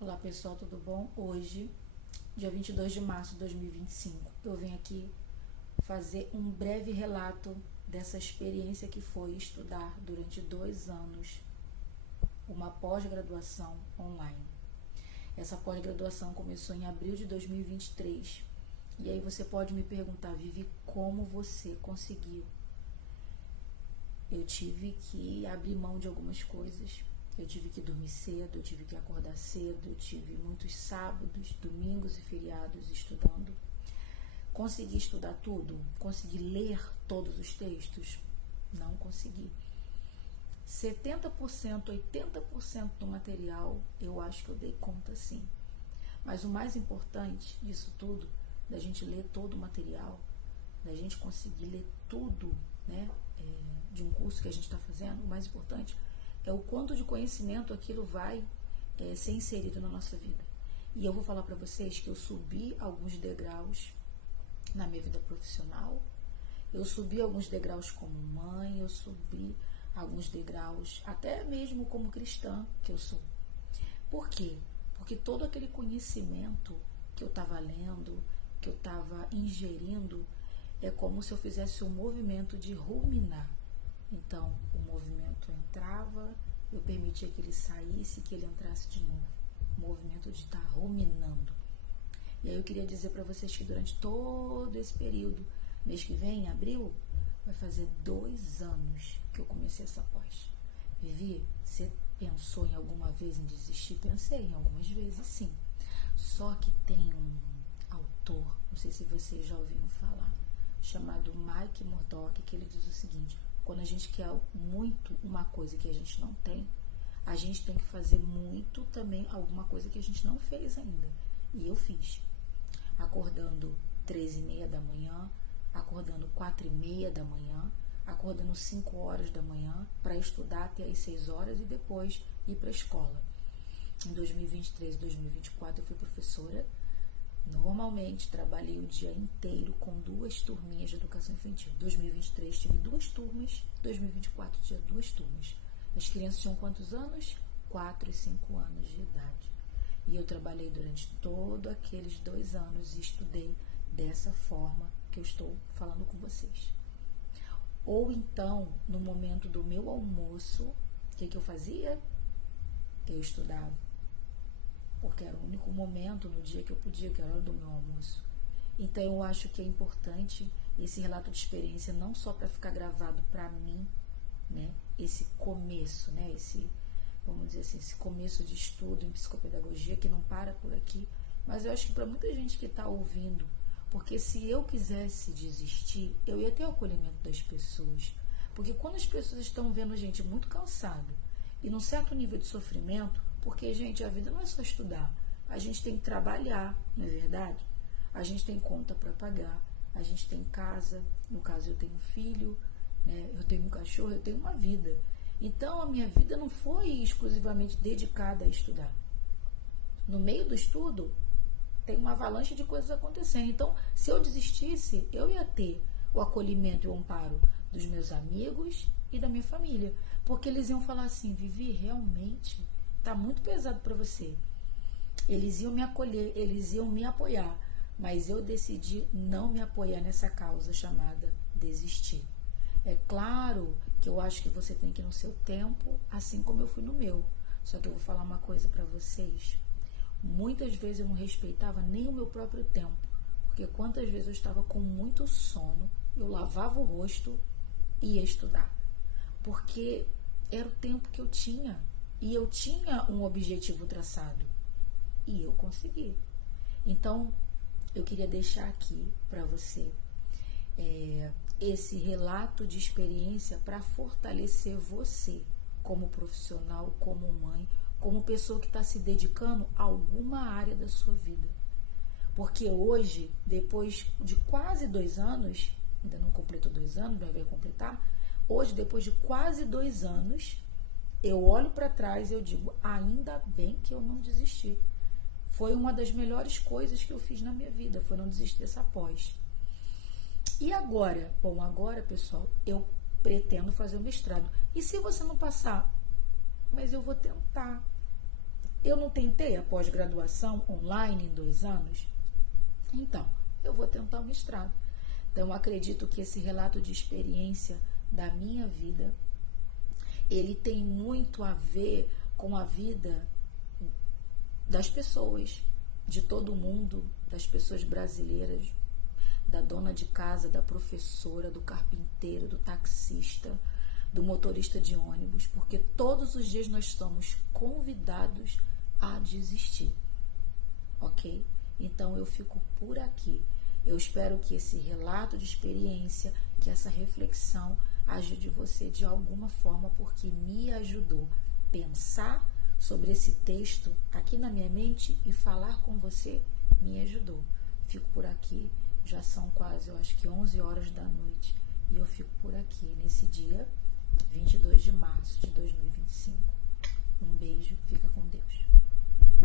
Olá pessoal, tudo bom? Hoje, dia 22 de março de 2025, eu venho aqui fazer um breve relato dessa experiência que foi estudar durante 2 anos uma pós-graduação online. Essa pós-graduação começou em abril de 2023 e aí você pode me perguntar, Vivi, como você conseguiu? Eu tive que abrir mão de algumas coisas. Eu tive que dormir cedo, eu tive que acordar cedo, eu tive muitos sábados, domingos e feriados estudando. Consegui estudar tudo? Consegui ler todos os textos? Não consegui. 70%, 80% do material eu acho que eu dei conta sim. Mas o mais importante disso tudo, da gente ler todo o material, da gente conseguir ler tudo, né, de um curso que a gente está fazendo, o mais importante é o quanto de conhecimento aquilo vai ser inserido na nossa vida. E eu vou falar para vocês que eu subi alguns degraus na minha vida profissional, eu subi alguns degraus como mãe, eu subi alguns degraus até mesmo como cristã que eu sou. Por quê? Porque todo aquele conhecimento que eu estava lendo, que eu estava ingerindo, é como se eu fizesse um movimento de ruminar. Então, o movimento entrava, eu permitia que ele saísse, que ele entrasse de novo. O movimento de estar ruminando. E aí eu queria dizer para vocês que durante todo esse período, mês que vem, em abril, vai fazer 2 anos que eu comecei essa pós. Vivi, você pensou em alguma vez em desistir? Pensei em algumas vezes, sim. Só que tem um autor, não sei se vocês já ouviram falar, chamado Mike Murdock, que ele diz o seguinte: quando a gente quer muito uma coisa que a gente não tem, a gente tem que fazer muito também alguma coisa que a gente não fez ainda. E eu fiz. Acordando 3h30 da manhã, acordando 4h30 da manhã, acordando 5 horas da manhã para estudar até as 6 horas e depois ir para a escola. Em 2023 e 2024 eu fui professora. Normalmente trabalhei o dia inteiro com 2 turminhas de educação infantil. 2023 tive 2 turmas, 2024 tinha 2 turmas. As crianças tinham quantos anos? 4 e 5 anos de idade. E eu trabalhei durante todos aqueles 2 anos e estudei dessa forma que eu estou falando com vocês. Ou então, no momento do meu almoço, o que eu fazia? Eu estudava. Porque era o único momento no dia que eu podia, que era a hora do meu almoço. Então eu acho que é importante esse relato de experiência, não só para ficar gravado para mim, né, esse começo, né, vamos dizer assim, esse começo de estudo em psicopedagogia, que não para por aqui, mas eu acho que para muita gente que está ouvindo, porque se eu quisesse desistir, eu ia ter o acolhimento das pessoas. Porque quando as pessoas estão vendo gente muito cansada e num certo nível de sofrimento, porque, gente, a vida não é só estudar. A gente tem que trabalhar, não é verdade? A gente tem conta para pagar, a gente tem casa, no caso eu tenho filho, né? Eu tenho um cachorro, eu tenho uma vida. Então a minha vida não foi exclusivamente dedicada a estudar. No meio do estudo, tem uma avalanche de coisas acontecendo. Então, se eu desistisse, eu ia ter o acolhimento e o amparo dos meus amigos e da minha família. Porque eles iam falar assim: Vivi, realmente tá muito pesado para você. Eles iam me acolher, eles iam me apoiar, mas eu decidi não me apoiar nessa causa chamada desistir. É claro que eu acho que você tem que ir no seu tempo, assim como eu fui no meu. Só que eu vou falar uma coisa para vocês. Muitas vezes eu não respeitava nem o meu próprio tempo, porque quantas vezes eu estava com muito sono, eu lavava o rosto e ia estudar, porque era o tempo que eu tinha. E eu tinha um objetivo traçado. E eu consegui. Então, eu queria deixar aqui para você esse relato de experiência para fortalecer você como profissional, como mãe, como pessoa que está se dedicando a alguma área da sua vida. Porque hoje, depois de quase 2 anos, ainda não completou 2 anos, mas vai completar, hoje, depois de quase 2 anos, eu olho para trás e eu digo, ainda bem que eu não desisti. Foi uma das melhores coisas que eu fiz na minha vida, foi não desistir dessa pós. E agora? Bom, agora, pessoal, eu pretendo fazer o mestrado. E se você não passar? Mas eu vou tentar. Eu não tentei a pós-graduação online em 2 anos? Então, eu vou tentar o mestrado. Então, eu acredito que esse relato de experiência da minha vida, ele tem muito a ver com a vida das pessoas, de todo mundo, das pessoas brasileiras, da dona de casa, da professora, do carpinteiro, do taxista, do motorista de ônibus, porque todos os dias nós somos convidados a desistir, ok? Então eu fico por aqui. Eu espero que esse relato de experiência, que essa reflexão ajude você de alguma forma, porque me ajudou a pensar sobre esse texto aqui na minha mente e falar com você me ajudou. Fico por aqui, já são quase, eu acho que 11 horas da noite, e eu fico por aqui nesse dia